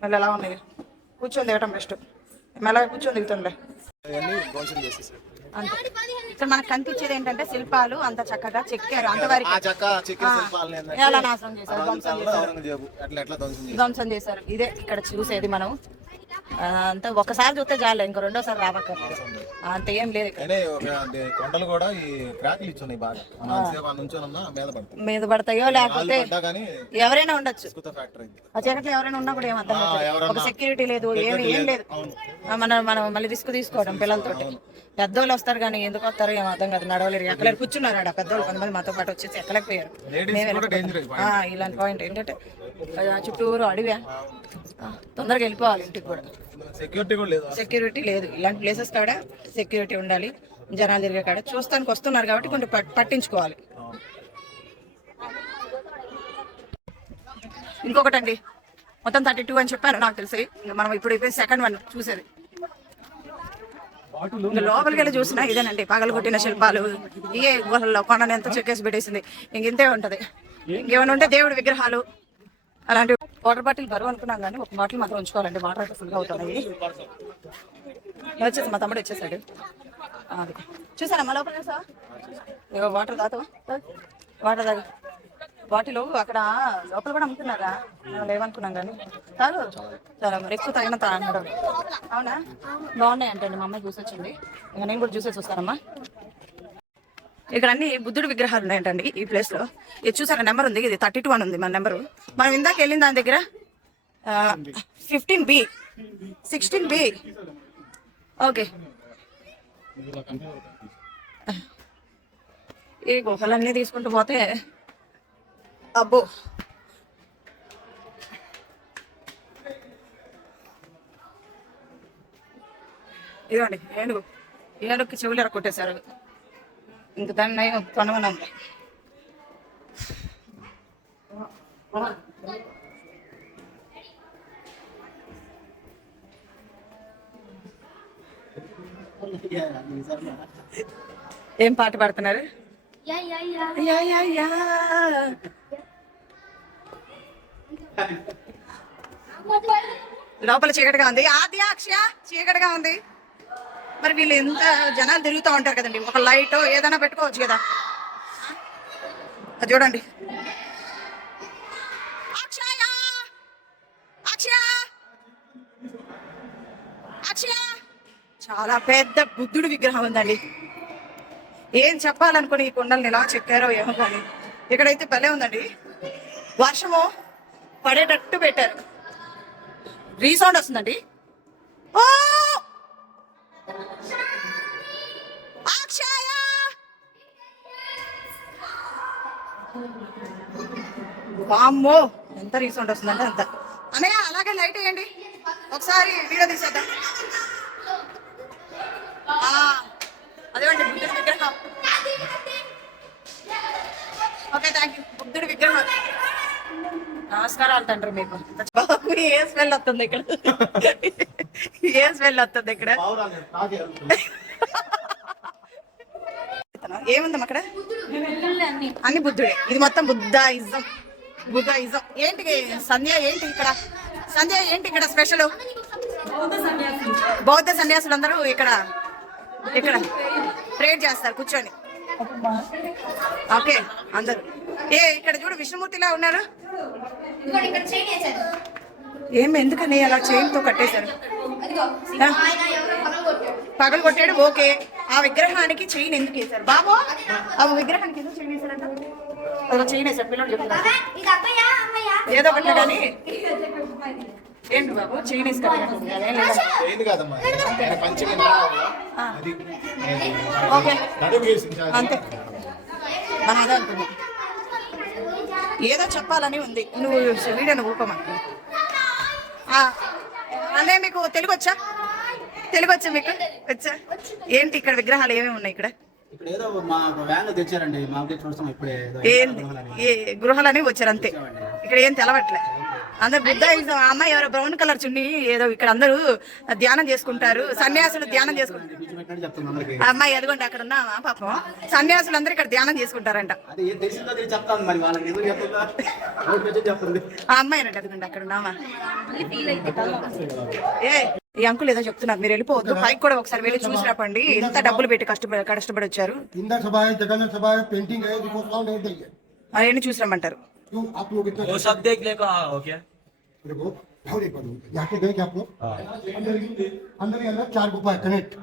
మళ్ళీ ఎలా ఉన్నాయి కూర్చొని దిగటం బెస్ట్ మెల్లగా కూర్చొని దిగుతుండే అంతే. ఇక్కడ మనకు కనిపించేది ఏంటంటే శిల్పాలు అంత చక్కగా చెక్కారు. అంతవరకు. ఎలా నాశనం చేశారు? ధ్వంసం చేశారు. ఇదే ఇక్కడ చూసేది మనం అంతా ఒకసారి చూస్తే చాలు ఇంక రెండోసారి రావక్కర్లేదు. అంత ఏం లేదు కొండలు కూడా ఈ క్రాక్లు ఇచ్చున్నాయి బాగా. మీద పడతాయి. లేకపోతే ఎవరైనా ఉండొచ్చు. ఆ చీకట్లో ఎవరైనా ఉన్నా కూడా ఏం అర్థం ఆ, కాదు. ఎవరన్నా- ఒక సెక్యూరిటీ లేదు ఏమి ఏం లేదు. మనం మనం మళ్ళీ రిస్క్ తీసుకోవడం పిల్లలతోటి. పెద్దోళ్ళు వస్తారు కానీ ఎందుకు వస్తారో ఏం అర్థం కాదు. నడవలేరు. ఎక్కలేరు. కూర్చున్నారు ఆడ పెద్దోళ్ళు కొంతమంది మాతో పాటు వచ్చేసి ఎక్కలేకపోయారు. ఇలాంటి పాయింట్ ఏంటంటే చుట్టూరు అడివే. తొందరగా వెళ్ళిపోవాలి ఇంటికి కూడా. సెక్యూరిటీ కూడా లేదు? సెక్యూరిటీ లేదు. ఇలాంటి ప్లేసెస్ కాడ సెక్యూరిటీ ఉండాలి. జనాలు తిరిగే కాడ. చూస్తానికి వస్తున్నారు కాబట్టి కొంచెం పట్- పట్టించుకోవాలి. ఇంకొకటండి. మొత్తం థర్టీ టూ అని చెప్పారు నాకు తెలిసి. మనం ఇప్పుడు ఇప్పుడు సెకండ్ వన్ చూసేది. లోపలికి వెళ్ళి చూసినా ఇదేనండి. పగలు కొట్టిన శిల్పాలు. ఇయే గుహల్లో కొండని ఎంత చెక్కేసి పెట్టేసింది. ఇంక ఇంతే ఉంటది. ఇంకేమైనా ఉంటే దేవుడి విగ్రహాలు. అలాంటి వాటర్ బాటిల్ బరువు అనుకున్నాం కానీ ఒక బాటిల్ మాత్రం ఉంచుకోవాలండి. వాటర్ అయితే ఫుల్గా అవుతున్నాయి. వచ్చేసి మా తమ్ముడు వచ్చేసాడు. ఆ, అది. లోపల సార్? ఇగో వాటర్ తాతో వాటర్ తాగు. వాటిలో అక్కడ లోపల కూడా అమ్ముతున్నారా? మేము లేవనుకున్నాం కానీ. చాలు చాలా మరి ఎక్కువ తగిన అన్నారు అవునా? బాగున్నాయి అంటే మా అమ్మాయి జ్యూస్ ఇంకా నేను కూడా చూసేసి వస్తానమ్మా ఇక్కడ అన్ని బుద్ధుడి విగ్రహాలు ఉన్నాయంటండి ఈ ప్లేస్లో. ఇది చూసారా? నెంబర్ ఉంది. ఇది థర్టీ టూ అని ఉంది మన నెంబరు. మనం ఇందాక వెళ్ళిన దాని దగ్గర fifteen B sixteen B okay. ఈ గుహలన్నీ తీసుకుంటూ పోతే అబ్బో. ఇదిగోండి ఏనుగు. ఏనుగుకి చెవులు ఎరగొట్టేశారు. ఇంక దాన్ని ఉంది ఏం పాట పాడుతున్నారు? లోపల చీకటిగా ఉంది. ఆది అక్షయ చీకటిగా ఉంది. మరి వీళ్ళు ఎంత జనాలు తిరుగుతూ ఉంటారు కదండి. ఒక లైట్ ఏదైనా పెట్టుకోవచ్చు కదా. అది చూడండి. చాలా పెద్ద బుద్ధుడి విగ్రహం ఉందండి. ఏం చెప్పాలనుకుని ఈ కొండల్ని ఎలా చెక్కారో ఏమో కానీ ఇక్కడైతే భలే ఉందండి. వర్షము పడేటట్టు పెట్టారు. రీసౌండ్ వస్తుందండి. ఓ! వామ్మో ఎంత రీసౌండ్ వస్తుందంటే అంత. అన్నయ్య అలాగే లైట్ వేయండి. ఒకసారి వీడియో తీసేద్దాం. ఆ, అదేమండి బుద్ధుడి విగ్రహం. Okay thank you. బుద్ధుడి విగ్రహం. నమస్కారాలు తండ్రి మీకు. బాబు ఏ స్మెల్ వస్తుంది ఇక్కడ? ఏ స్మెల్ వస్తుంది ఇక్కడ? ఏముందమ్మా అక్కడ? అన్ని బుద్ధుడే. ఇది మొత్తం బుద్ధాయిజం. బుద్ధాయిజం ఏంటి సంధ్య ఏంటి ఇక్కడ? సంధ్య ఏంటి ఇక్కడ స్పెషల్? బౌద్ధ సన్యాసులు అందరూ ఇక్కడ ఇక్కడ ప్రేయర్ చేస్తారు కూర్చొని ఓకే అందరు. ఏ ఇక్కడ చూడు విష్ణుమూర్తిలా ఉన్నారు. ఏం ఎందుకని అలా చైన్తో కట్టేశారు పగలు కొట్టాడు. ఓకే. ఆ విగ్రహానికి చైన్ ఎందుకు వేశారు? బాబు ఆ విగ్రహానికి ఎందుకు చైన్ వేశారంట? ఇది అబ్బాయా అమ్మాయా ఏదో ఒకటి కానీ. ఏంటి బాబు? చైన్ వేసి కట్టారు అదేం. లేదా? ఏంది కాదమ్మా. ఆయన పంచకి నారాయణ, అది. ఓకే. నడుము వేసింది అంతే. మనం అదే అనుకున్నాం ఏదో చెప్పాలని ఉంది. నువ్వు వీడియోని ఊపమా అనే మీకు తెలుగు వచ్చా తెలుగు వచ్చా మీకు? వచ్చా? ఏంటి ఇక్కడ విగ్రహాలు ఏమేమి ఉన్నాయి ఇక్కడ? ఇక్కడ ఏదో మా వ్యాన్ తెచ్చారండి. మాకు చూస్తాం ఇప్పుడే ఏ గృహాలని వచ్చారు అంతే ఇక్కడ ఏం తెలవట్లే. అందరు బుద్ధాయిజం ఆ అమ్మాయి ఎవరో బ్రౌన్ కలర్ చున్ని ఏదో ఇక్కడ అందరూ ధ్యానం చేసుకుంటారు. సన్యాసులు ధ్యానం చేసుకుంటారు. అమ్మాయి ఎదుగుండి అక్కడ ఉన్నామా పాపం. సన్యాసులు అందరూ ఇక్కడ ధ్యానం చేసుకుంటారంట. ఆ అమ్మాయి అక్కడ ఉన్నామా ఏ ఈ అంకుల్ ఏదో చెప్తున్నారు మీరు వెళ్ళిపోవద్దు పైకి కూడా ఒకసారి వెళ్ళి చూసి రాపండి ఎంత డబ్బులు పెట్టి కష్టపడి కష్టపడి వచ్చారు इंदिरा सभा है जगन्नाथ सभा है पेंटिंग है देखो साउंड है इधर ही है అవన్నీ చూసి రమ్మంటారు क्यों आप लोग इतना वो सब देख ले कहा हो क्या देखो ढाल एक बार यहाँ के गए क्या आप लोग अंदर ही- अंदर ही अंदर चार गुफा है कनेक्ट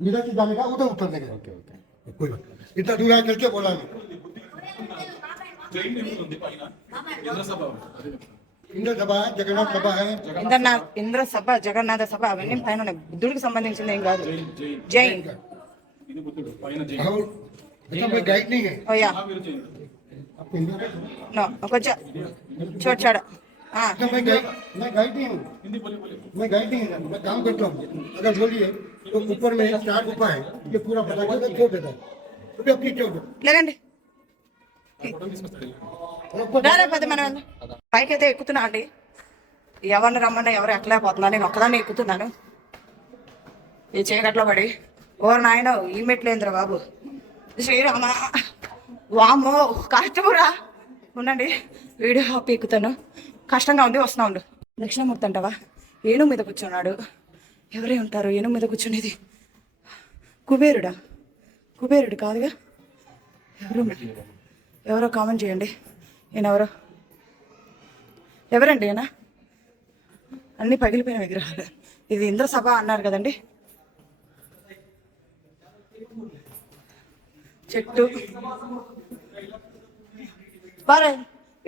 इधर से जाने का उधर उतरने का ओके ओके कोई बात नहीं। इतना दूर है करके बोला मैं इंद्र सभा है जगन्नाथ सभा है ఇంద్రనా ఇంద్ర సభ జగన్నాథ సభ అవన్నీ పైన ఉన్నాయి. బుద్ధుడికి సంబంధించింది ఏం కాదు జైన్ और अच्छा मैं गाइड नहीं है ఓయా आपको हिंदी आता है? నో కొంచెం చూడు చూడు ఆ, अच्छा मैं गाइड मैं गाइड नहीं हूँ मैं गाइड नहीं हूँ मैं काम करता हूँ अगर बोलिए तो ऊपर में चार गुफा है ये पूरा बता के मैं छोड़ देता हूँ तो మనం పైకి అయితే ఎక్కుతున్నా అండి. ఎవరిని రమ్మన్నా ఎవరు ఎక్కలేకపోతున్నా నేను ఒక్కదాన్ని ఎక్కుతున్నాను. ఈ చీకట్లో పడి. ఓరు నాయన ఈ మెట్లేంద్ర బాబు? శ్రీరామా. వామో కష్టమురా ఉండండి. వీడియో పీకుతాను కష్టంగా ఉంది వస్తున్నా ఉండు. దక్షిణమూర్తి అంటావా? ఏను మీద కూర్చున్నాడు. ఎవరే ఉంటారు ఏను మీద కూర్చునేది? కుబేరుడా? కుబేరుడు కాదుగా? ఎవరు? ఎవరో కామెంట్ చేయండి. ఈయనెవరు? ఎవరండి ఈయన? అన్ని పగిలిపోయిన విగ్రహాలు. ఇది ఇంద్రసభ అన్నారు కదండి. చెట్టు. బాగా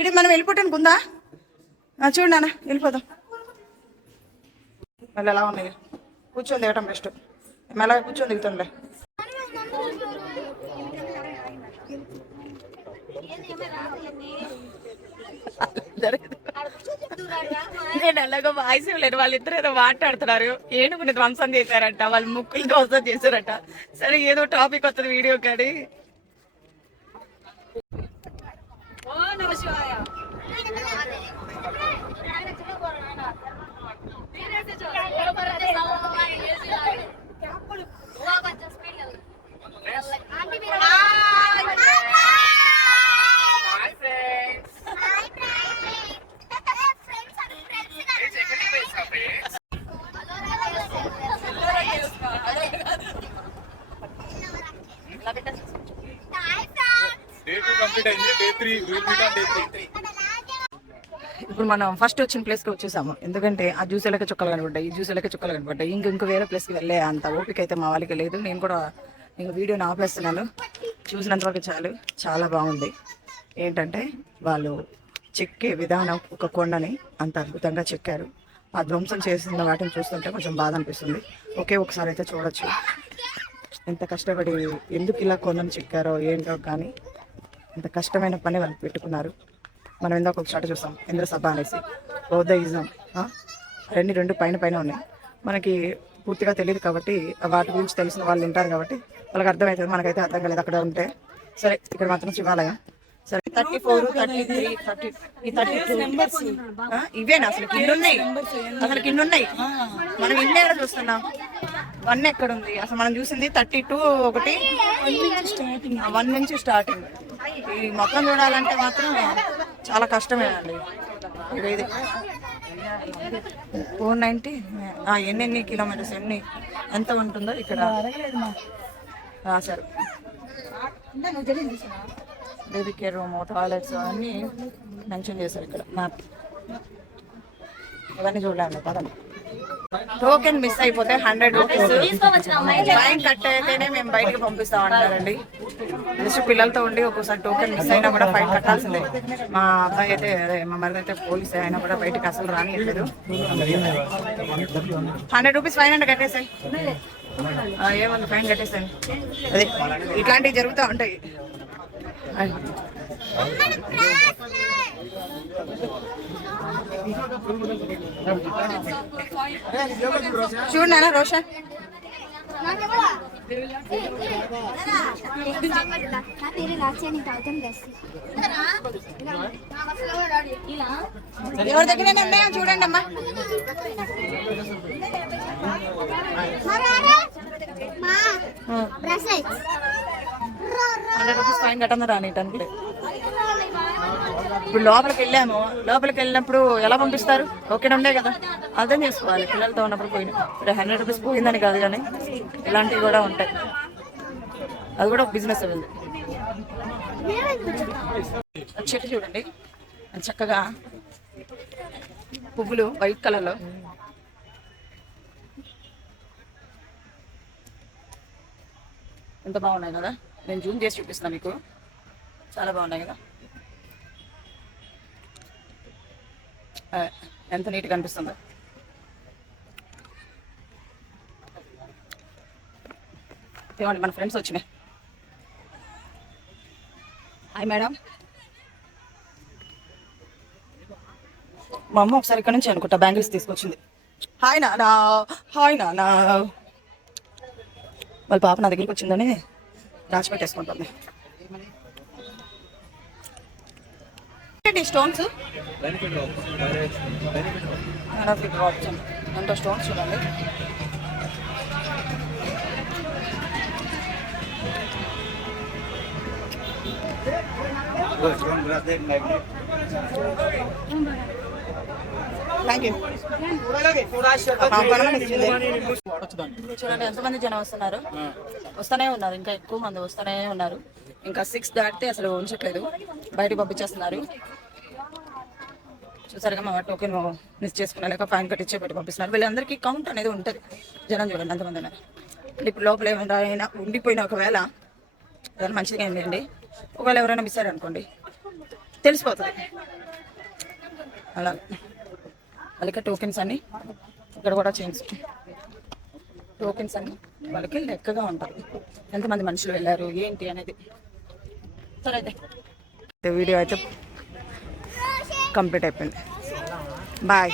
ఇది మనం వెళ్ళిపోవటానికి ఉందా? చూడు నాన్న వెళ్ళిపోదాం. మళ్ళీ ఎలా ఉన్నాయి? కూర్చొని దిగటం బెస్ట్. మళ్ళీ కూర్చొని దిగుతుండే నేను ఎలాగో వాయిస్ లేదు వాళ్ళిద్దరు ఏదో మాట్లాడుతున్నారు. ఏనుగుని ధ్వంసం చేశారంట వాళ్ళు ముక్కులు ధ్వంసం చేశారట. సరే ఏదో టాపిక్ వస్తుంది వీడియో కానీ ఇప్పుడు మనం ఫస్ట్ వచ్చిన ప్లేస్కి వచ్చేసాము. ఎందుకంటే ఆ జ్యూస్ చుక్కలు కనబడ్డాయి ఈ జ్యూస్ చుక్కలు కనబడ్డాయి. ఇంక ఇంక వేరే ప్లేస్కి వెళ్ళే అంత ఓపిక అయితే మా వాళ్ళకి లేదు. నేను కూడా ఇంక వీడియోని ఆపేస్తున్నాను. చూసినంత వరకు చాలు. చాలా బాగుంది. ఏంటంటే వాళ్ళు చెక్కే విధానం ఒక కొండని అంత అద్భుతంగా చెక్కారు. ఆ ధ్వంసం చేసిన వాటిని చూస్తుంటే కొంచెం బాధ అనిపిస్తుంది. ఒకే ఒకసారి అయితే చూడొచ్చు. ఎంత కష్టపడి ఎందుకు ఇలా కొండను చెక్కారో ఏంటో కానీ ఇంత కష్టమైన పని వాళ్ళు పెట్టుకున్నారు. మనం ఇందాక ఒక చోట చూస్తాం ఇంద్ర సభ అనేసి. బౌద్ధయిజం రెండు రెండు పైన పైన ఉన్నాయి. మనకి పూర్తిగా తెలియదు కాబట్టి వాటి గురించి తెలిసిన వాళ్ళు వింటారు కాబట్టి వాళ్ళకి అర్థమవుతుంది. మనకైతే అర్థం కాలేదు అక్కడ ఉంటే. సరే ఇక్కడ మాత్రం శివాలయం. సరే thirty four thirty three thirty ఈ థర్టీ టూ ఇవేనా? అసలు కింద ఉన్నాయి. అసలు కింద ఉన్నాయి. మనం ఇన్ని చూస్తున్నాం? వన్ ఎక్కడ ఉంది అసలు మనం చూసింది థర్టీ టూ ఒకటి. వన్ నుంచి స్టార్టింగ్ ఈ మొత్తం చూడాలంటే మాత్రం చాలా కష్టమేనండి ఇది ఫోర్ నైంటీ? ఎన్ని ఎన్ని కిలోమీటర్స్ ఎన్ని? ఎంత ఉంటుందో ఇక్కడ. రాశారు బేబీ కేర్ రూమ్ టాయిలెట్స్ అన్నీ మెన్షన్ చేశారు ఇక్కడ. మ్యాప్. ఇవన్నీ చూడాలి పదండి. టోకెన్ మిస్ అయిపోతే హండ్రెడ్ రూపీస్ ఫైన్ కట్ అయితేనే మేము బయటికి పంపిస్తాం అంటారండి జస్ట్ పిల్లలతో ఉండి ఒక్కోసారి టోకెన్ మిస్ అయినా కూడా ఫైన్ కట్టాల్సిందే. మా అబ్బాయి అయితే అదే మా మరిది అయితే పోలీస్ అయినా కూడా బయటికి అసలు రానియట్లేదు. హండ్రెడ్ రూపీస్ ఫైన్ అంటే కట్టేసాయి. ఏమన్నా ఫైన్ కట్టేసాయి. అదే. ఇట్లాంటివి జరుగుతూ ఉంటాయి. చూడు రోషన్. ఎవరి దగ్గర చూడండి అమ్మా. హండ్రెడ్ రూపీస్ ఫైన్ కట్టండి అంటే ఇప్పుడు లోపలికి వెళ్ళాము లోపలికి వెళ్ళినప్పుడు ఎలా పంపిస్తారు? ఓకే ఉండే కదా. అర్థం చేసుకోవాలి. పిల్లలతో ఉన్నప్పుడు పోయిన. ఇప్పుడు హండ్రెడ్ రూపీస్ పోయిందని కాదు కానీ ఇలాంటివి కూడా ఉంటాయి. అది కూడా ఒక బిజినెస్ ఉంది చెట్టు చూడండి. చక్కగా పువ్వులు వైట్ కలర్లో. ఎంత బాగున్నాయి కదా? నేను జూమ్ చేసి చూపిస్తాను మీకు. చాలా బాగున్నాయి కదా? ఎంత నీట్గా అనిపిస్తుందో. ఏమండి మన ఫ్రెండ్స్ వచ్చినాయి. హాయ్ మేడం మా అమ్మ ఒకసారి ఇక్కడ నుంచి అనుకుంటా బ్యాంగిల్స్ తీసుకొచ్చింది. హాయ్ నానా. హాయ్ నానా. వాళ్ళ పాప నా దగ్గరికి వచ్చిందని దాచిపెట్టేసుకుంటుంది ఏంటి స్టోన్స్? అంటే స్టోన్స్ చూడండి. థ్యాంక్ యూ చూడండి ఎంతమంది జనం వస్తున్నారు? వస్తూనే ఉన్నారు ఇంకా ఎక్కువ మంది వస్తూనే ఉన్నారు. ఇంకా సిక్స్ దాటితే అసలు ఉంచట్లేదు. బయటకు పంపించేస్తున్నారు. చూసారుగా మా టోకెన్ మిస్ చేసుకున్నా లేక ఫైన్ కట్టించే పెట్టి పంపిస్తున్నారు. వీళ్ళందరికీ కౌంట్ అనేది ఉంటుంది. జనం చూడండి ఎంతమంది ఇప్పుడు లోపల ఏమైనా ఉండిపోయిన ఒకవేళ ఏదైనా మంచిగా ఏం ఒకవేళ ఎవరైనా మిస్ అనుకోండి తెలిసిపోతుంది. అలా. వాళ్ళకి టోకెన్స్ అన్ని ఇక్కడ కూడా చేంజ్ టోకెన్స్ అన్ని వాళ్ళకి లెక్కగా ఉంటుంది ఎంతమంది మనుషులు వెళ్ళారు ఏంటి అనేది. సరే అయితే వీడియో అయితే కంప్లీట్ అయిపోయింది. బాయ్.